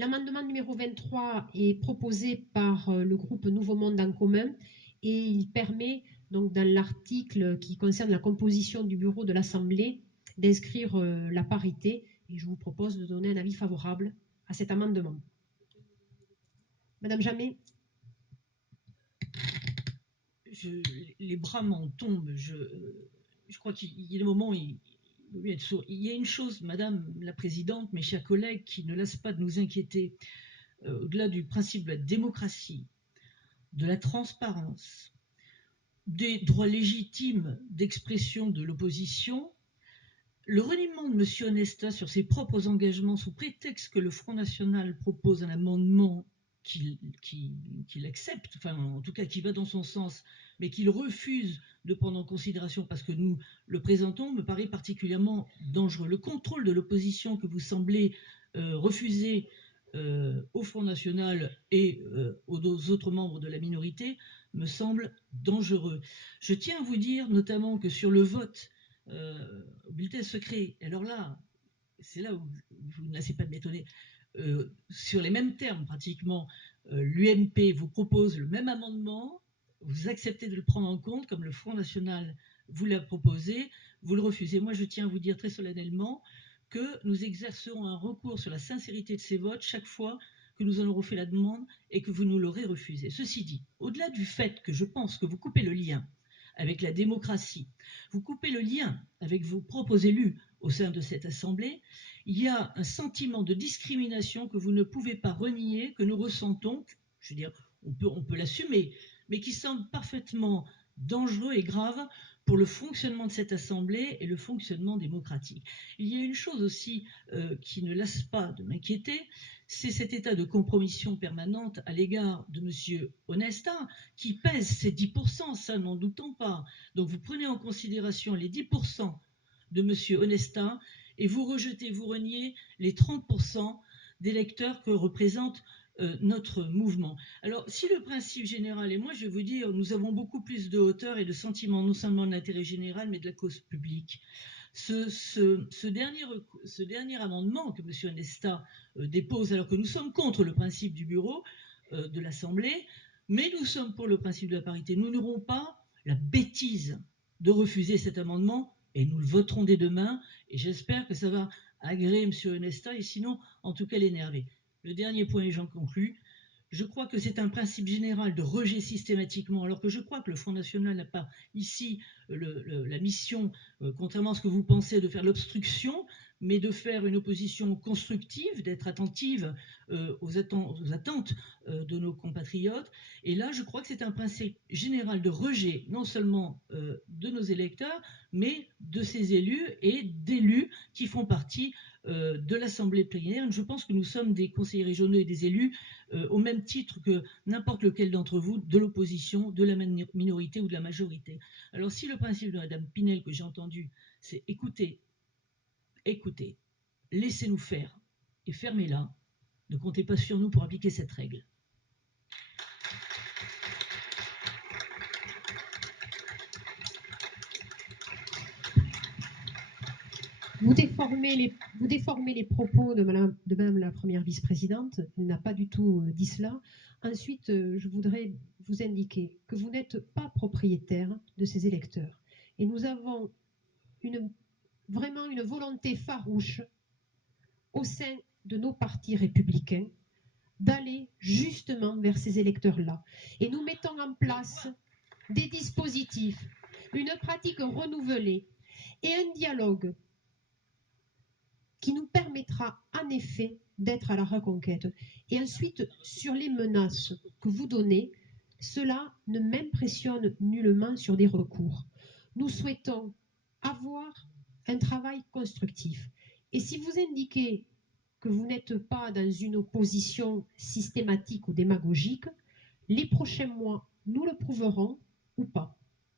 L'amendement numéro 23 est proposé par le groupe Nouveau Monde en commun et il permet donc dans l'article qui concerne la composition du bureau de l'Assemblée d'inscrire la parité et je vous propose de donner un avis favorable à cet amendement. Madame Jamet. Les bras m'en tombent. Je crois qu'il y a des moments où il vaut mieux être sourd. Il y a une chose, Madame la Présidente, mes chers collègues, qui ne lasse pas de nous inquiéter, au-delà du principe de la démocratie, de la transparence, des droits légitimes d'expression de l'opposition, le reniement de M. Onesta sur ses propres engagements sous prétexte que le Front National propose un amendement qu'il accepte, enfin en tout cas qui va dans son sens, mais qu'il refuse de prendre en considération parce que nous le présentons, me paraît particulièrement dangereux. Le contrôle de l'opposition que vous semblez refuser au Front National et aux autres membres de la minorité me semble dangereux. Je tiens à vous dire notamment que sur le vote au bulletin secret, alors là, c'est là où vous ne laissez pas de m'étonner, sur les mêmes termes pratiquement, l'UMP vous propose le même amendement, vous acceptez de le prendre en compte comme le Front National vous l'a proposé, vous le refusez. Moi je tiens à vous dire très solennellement que nous exercerons un recours sur la sincérité de ces votes chaque fois que nous en aurons fait la demande et que vous nous l'aurez refusé. Ceci dit, au-delà du fait que je pense que vous coupez le lien avec la démocratie, vous coupez le lien avec vos propres élus au sein de cette Assemblée, il y a un sentiment de discrimination que vous ne pouvez pas renier, que nous ressentons, je veux dire, on peut l'assumer, mais qui semble parfaitement dangereux et grave pour le fonctionnement de cette Assemblée et le fonctionnement démocratique. Il y a une chose aussi qui ne lasse pas de m'inquiéter, c'est cet état de compromission permanente à l'égard de M. Onesta, qui pèse ces 10%, ça n'en doutons pas. Donc vous prenez en considération les 10% de M. Onesta et vous rejetez, vous reniez les 30% d'électeurs que représente notre mouvement. Alors, si le principe général, et moi je vais vous dire, nous avons beaucoup plus de hauteur et de sentiment non seulement de l'intérêt général, mais de la cause publique. Ce dernier amendement que M. Onesta dépose, alors que nous sommes contre le principe du bureau de l'Assemblée, mais nous sommes pour le principe de la parité. Nous n'aurons pas la bêtise de refuser cet amendement et nous le voterons dès demain et j'espère que ça va agréer M. Onesta et sinon, en tout cas, l'énerver. Le dernier point, et j'en conclus, je crois que c'est un principe général de rejet systématiquement, alors que je crois que le Front National n'a pas ici la mission, contrairement à ce que vous pensez, de faire l'obstruction, mais de faire une opposition constructive, d'être attentive aux attentes de nos compatriotes. Et là, je crois que c'est un principe général de rejet, non seulement de nos électeurs, mais de ces élus et d'élus qui font partie de l'Assemblée plénière. Je pense que nous sommes des conseillers régionaux et des élus au même titre que n'importe lequel d'entre vous, de l'opposition, de la minorité ou de la majorité. Alors si le principe de Mme Pinel que j'ai entendu, c'est écoutez, écoutez, laissez-nous faire et fermez-la, ne comptez pas sur nous pour appliquer cette règle. Vous déformez les propos de Madame la Première vice-présidente. Elle n'a pas du tout dit cela. Ensuite, je voudrais vous indiquer que vous n'êtes pas propriétaire de ces électeurs. Et nous avons vraiment une volonté farouche au sein de nos partis républicains d'aller justement vers ces électeurs-là. Et nous mettons en place des dispositifs, une pratique renouvelée et un dialogue qui nous permettra en effet d'être à la reconquête. Et ensuite, sur les menaces que vous donnez, cela ne m'impressionne nullement sur des recours. Nous souhaitons avoir un travail constructif. Et si vous indiquez que vous n'êtes pas dans une opposition systématique ou démagogique, les prochains mois nous le prouverons ou pas.